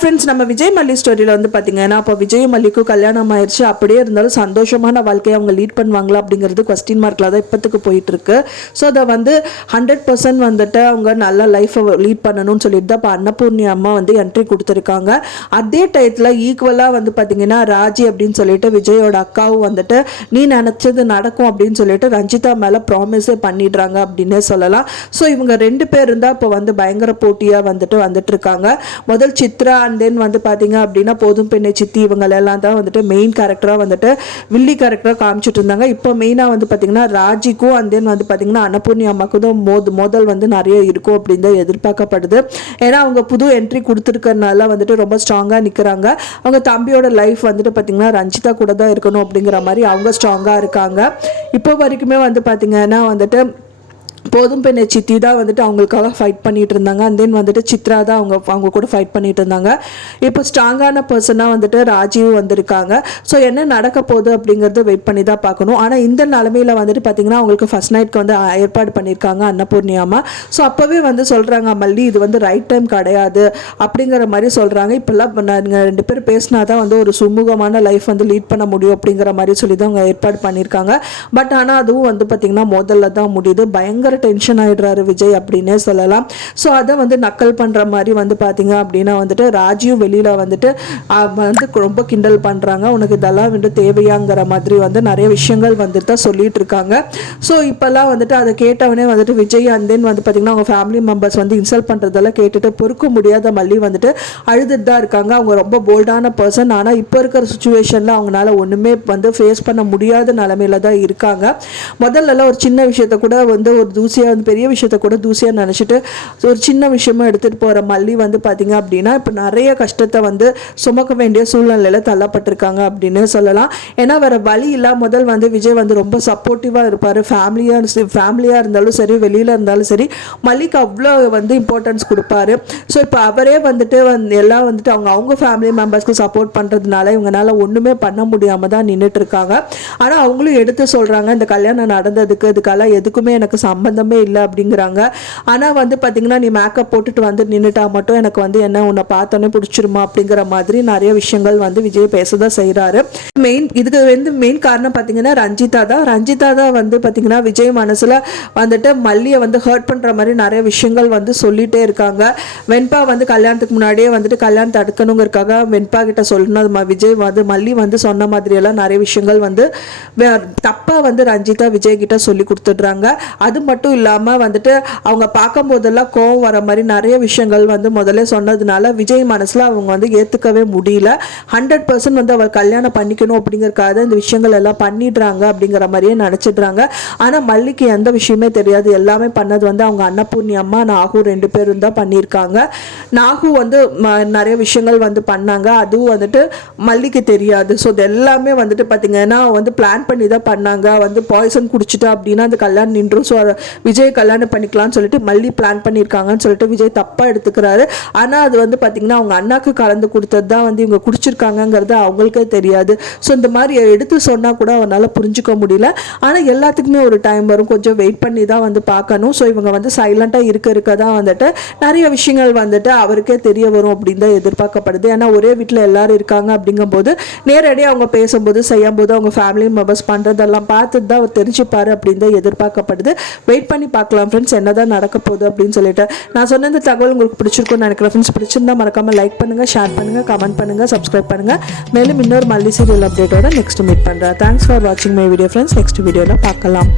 Friends நம்ம விஜய் மல்லி ஸ்டோரியில் வந்து பார்த்தீங்கன்னா அப்போ விஜய் மல்லிக்கும் கல்யாணம் ஆயிடுச்சு அப்படியே இருந்தாலும் சந்தோஷமான வாழ்க்கையை அவங்க லீட் பண்ணுவாங்களா அப்படிங்கிறது கொஸ்டின் மார்க்கில் தான் இப்போத்துக்கு போயிட்டுருக்கு. ஸோ அதை வந்து ஹண்ட்ரட் பர்சன்ட் வந்துட்டு அவங்க நல்ல லைஃப்பை லீட் பண்ணணும்னு சொல்லிட்டு தான் இப்போ அன்னபூர்ணி அம்மா வந்து என்ட்ரி கொடுத்துருக்காங்க. அதே டயத்தில் ஈக்குவலாக வந்து பார்த்தீங்கன்னா ராஜி அப்படின்னு சொல்லிட்டு விஜயோட அக்காவும் வந்துட்டு நீ நினச்சது நடக்கும் அப்படின்னு சொல்லிட்டு ரஞ்சிதா மேலே ப்ராமிஸே பண்ணிடுறாங்க அப்படின்னே சொல்லலாம். ஸோ இவங்க ரெண்டு பேர் இருந்தால் இப்போ வந்து பயங்கர போட்டியாக வந்துட்டு வந்துட்டு இருக்காங்க. முதல் சித்ரா அண்ட் தென் வந்து பார்த்தீங்க அப்படின்னா போதும் பெண்ணை சித்தி இவங்க எல்லாம் தான் வந்துட்டு மெயின் கேரக்டராக வந்துட்டு வில்லி கேரக்டராக காமிச்சிட்டு இருந்தாங்க. இப்போ மெயினாக வந்து பார்த்தீங்கன்னா ராஜிக்கும் அண்ட் தென் வந்து பார்த்தீங்கன்னா அன்னபூர்ணி அம்மாவுக்கும் தான் மோது மோதல் வந்து நிறைய இருக்கும் அப்படின்னு தான் எதிர்பார்க்கப்படுது. ஏன்னா அவங்க புது என்ட்ரி கொடுத்துருக்கறனால வந்துட்டு ரொம்ப ஸ்ட்ராங்காக நிற்கிறாங்க அவங்க தம்பியோட லைஃப் வந்துட்டு பார்த்தீங்கன்னா ரஞ்சிதா கூட தான் இருக்கணும் அப்படிங்கிற மாதிரி அவங்க ஸ்ட்ராங்காக இருக்காங்க. இப்போ வரைக்குமே வந்து பார்த்தீங்கன்னா வந்துட்டு போதும் பெண்ணை சித்தி தான் வந்துட்டு அவங்களுக்காக ஃபைட் பண்ணிகிட்டு இருந்தாங்க அண்ட் தென் வந்துட்டு சித்ரா தான் அவங்க அவங்க கூட ஃபைட் பண்ணிகிட்டு இருந்தாங்க இப்போ ஸ்ட்ராங்கான பர்சனாக வந்துட்டு ராஜீவ் வந்திருக்காங்க. ஸோ என்ன நடக்க போகுது அப்படிங்கிறத வெயிட் பண்ணி தான் பார்க்கணும். ஆனால் இந்த நிலமையில வந்துட்டு பார்த்தீங்கன்னா அவங்களுக்கு ஃபர்ஸ்ட் நைட்க்கு வந்து ஏற்பாடு பண்ணியிருக்காங்க அன்னபூர்ணியாமா ஸோ அப்போவே வந்து சொல்கிறாங்க மல்லி இது வந்து ரைட் டைம் கிடையாது. அப்படிங்கிற மாதிரி சொல்கிறாங்க இப்போல்லாம் ரெண்டு பேரும் பேசினா தான் வந்து ஒரு சுமூகமான லைஃப் வந்து லீட் பண்ண முடியும் அப்படிங்கிற மாதிரி சொல்லி தான் அவங்க ஏற்பாடு பண்ணியிருக்காங்க பட் ஆனால் அதுவும் வந்து பார்த்திங்கன்னா முதல்ல தான் முடியுது. பயங்கர டென்ஷன் ஆகிடுறாரு விஜய் அப்படின்னே சொல்லலாம். ஸோ அதை வந்து நக்கல் பண்ணுற மாதிரி வந்து பார்த்தீங்க அப்படின்னா வந்துட்டு ராஜியும் வெளியில் வந்துட்டு வந்து ரொம்ப கிண்டல் பண்ணுறாங்க உனக்கு இதெல்லாம் வந்து தேவையாங்கிற மாதிரி வந்து நிறைய விஷயங்கள் வந்துட்டு தான் சொல்லிட்டு இருக்காங்க. ஸோ இப்போல்லாம் வந்துட்டு அதை கேட்டவனே வந்துட்டு விஜய் அண்ட் தென் வந்து பார்த்தீங்கன்னா அவங்க ஃபேமிலி மெம்பர்ஸ் வந்து இன்சல்ட் பண்ணுறதெல்லாம் கேட்டுட்டு பொறுக்க முடியாத மல்லி வந்துட்டு அழுதுட்டு தான் இருக்காங்க. அவங்க ரொம்ப போல்டான பர்சன் ஆனால் இப்போ இருக்கிற சுச்சுவேஷனில் அவங்களால ஒன்றுமே வந்து ஃபேஸ் பண்ண முடியாத நிலமையில தான் இருக்காங்க. முதல்லலாம் ஒரு சின்ன விஷயத்த கூட வந்து ஒரு தூசியாக வந்து பெரிய விஷயத்த கூட தூசியாக நினச்சிட்டு ஒரு சின்ன விஷயமா எடுத்துகிட்டு போகிற மல்லி வந்து பார்த்திங்க அப்படின்னா இப்போ நிறைய கஷ்டத்தை வந்து சுமக்க வேண்டிய சூழ்நிலையில் தள்ளப்பட்டிருக்காங்க அப்படின்னு சொல்லலாம். ஏன்னா வேறு வழி இல்லை முதல் வந்து விஜய் வந்து ரொம்ப சப்போர்ட்டிவாக இருப்பார். ஃபேமிலியாக ஃபேமிலியாக இருந்தாலும் சரி வெளியில் இருந்தாலும் சரி மல்லிக்கு அவ்வளோ வந்து இம்பார்ட்டன்ஸ் கொடுப்பாரு. ஸோ இப்போ அவரே வந்துட்டு வந்து எல்லாம் வந்துட்டு அவங்க அவங்க ஃபேமிலி மெம்பர்ஸ்க்கு சப்போர்ட் பண்ணுறதுனால இவங்களால ஒன்றுமே பண்ண முடியாமல் தான் நின்றுட்டு இருக்காங்க. ஆனால் அவங்களும் எடுத்து சொல்கிறாங்க இந்த கல்யாணம் நடந்ததுக்கு இதுக்கெல்லாம் எதுக்குமே எனக்கு சம்மந்தம் இல்லை அப்படிங்கிறாங்க. ஆனால் வந்து பார்த்தீங்கன்னா நீ மேக்கப் போட்டுட்டு வந்து நின்றுட்டா மட்டும் எனக்கு வந்து என்ன உன்னை பார்த்தோன்னே பிடிச்சிருமா அப்படிங்கிற மாதிரி நிறைய விஷயங்கள் வந்து விஜய் பேச தான் செய்கிறாரு மெயின் இதுக்கு வந்து மெயின் காரணம் பார்த்தீங்கன்னா ரஞ்சிதா தான். ரஞ்சிதா தான் வந்து பார்த்தீங்கன்னா விஜய் மனசில் வந்துட்டு மல்லியை வந்து ஹர்ட் பண்ணுற மாதிரி நிறைய விஷயங்கள் வந்து சொல்லிகிட்டே இருக்காங்க. வெண்பா வந்து கல்யாணத்துக்கு முன்னாடியே வந்துட்டு கல்யாணம் தடுக்கணுங்கிறதுக்காக வெண்பா கிட்ட சொல்லணும் ம- விஜய் வந்து மல்லி வந்து சொன்ன மாதிரியெல்லாம் நிறைய விஷயங்கள் வந்து தப்பாக வந்து ரஞ்சிதா விஜய் கிட்ட சொல்லி கொடுத்துட்றாங்க. அது மட்டும் மட்டும் இல்லாமல் வந்துட்டு அவங்க பார்க்கும்போதெல்லாம் கோவம் வர மாதிரி நிறைய விஷயங்கள் வந்து முதல்ல சொன்னதுனால விஜய் மனசில் அவங்க வந்து ஏற்றுக்கவே முடியல. ஹண்ட்ரட் பர்சன்ட் வந்து அவர் கல்யாணம் பண்ணிக்கணும் அப்படிங்கிறக்காக இந்த விஷயங்கள் எல்லாம் பண்ணிடுறாங்க அப்படிங்கிற மாதிரியே நினச்சிடுறாங்க. ஆனால் மல்லிக்கு எந்த விஷயமே தெரியாது. எல்லாமே பண்ணது வந்து அவங்க அன்னபூர்ணி அம்மா நாகு ரெண்டு பேரும் தான் பண்ணியிருக்காங்க. நாகு வந்து ம- நிறைய விஷயங்கள் வந்து பண்ணாங்க. அதுவும் வந்துட்டு மல்லிக்கு தெரியாது. ஸோ இது எல்லாமே வந்துட்டு பார்த்தீங்கன்னா வந்து பிளான் பண்ணி தான் பண்ணாங்க. வந்து பாய்சன் குடிச்சிட்டா அப்படின்னா அந்த கல்யாணம் நின்றும். ஸோ விஜய் கல்யாணம் பண்ணிக்கலாம்னு சொல்லிட்டு மல்லி பிளான் பண்ணியிருக்காங்கன்னு சொல்லிட்டு விஜய் தப்பாக எடுத்துக்கிறாரு. ஆனால் அது வந்து பார்த்தீங்கன்னா அவங்க அண்ணாக்கு கலந்து கொடுத்தது தான் வந்து இவங்க குடிச்சிருக்காங்கங்கிறது அவங்களுக்கே தெரியாது. ஸோ இந்த மாதிரி எடுத்து சொன்னால் கூட அவனால் புரிஞ்சுக்க முடியல. ஆனால் எல்லாத்துக்குமே ஒரு டைம் வரும். கொஞ்சம் வெயிட் பண்ணி தான் வந்து பார்க்கணும். ஸோ இவங்க வந்து சைலண்ட்டாக இருக்க இருக்க தான் வந்துட்டு நிறைய விஷயங்கள் வந்துட்டு அவருக்கே தெரிய வரும் அப்படின்னு தான் எதிர்பார்க்கப்படுது. ஏன்னா ஒரே வீட்டில் எல்லாரும் இருக்காங்க அப்படிங்கும்போது நேரடியாக அவங்க பேசும்போது செய்யும்போது அவங்க ஃபேமிலி மெம்பர்ஸ் பண்ணுறதெல்லாம் பார்த்துட்டு தான் அவர் தெரிஞ்சுப்பாரு அப்படின்னு தான் எதிர்பார்க்கப்படுது. வெயிட் பண்ணி பார்க்கலாம் ஃப்ரெண்ட்ஸ் என்னதான் நடக்க போகுது அப்படின்னு சொல்லிட்டு. நான் சொன்ன இந்த தகவல் உங்களுக்கு பிடிச்சிருக்கும்னு நினைக்கிறேன் ஃப்ரெண்ட்ஸ் பிடிச்சிருந்தா மறக்காம லைக் பண்ணுங்க ஷேர் பண்ணுங்க கமெண்ட் பண்ணுங்க சப்ஸ்கிரைப் பண்ணுங்க. மேலும் இன்னொரு மல்லி சீரியல் அப்டேட்டோட நெக்ஸ்ட் மீட் பண்ணுறேன் தேங்க்ஸ் ஃபார் வாட்சிங் மை வீடியோ ஃப்ரெண்ட்ஸ் நெக்ஸ்ட் வீடியோவில் பார்க்கலாம்.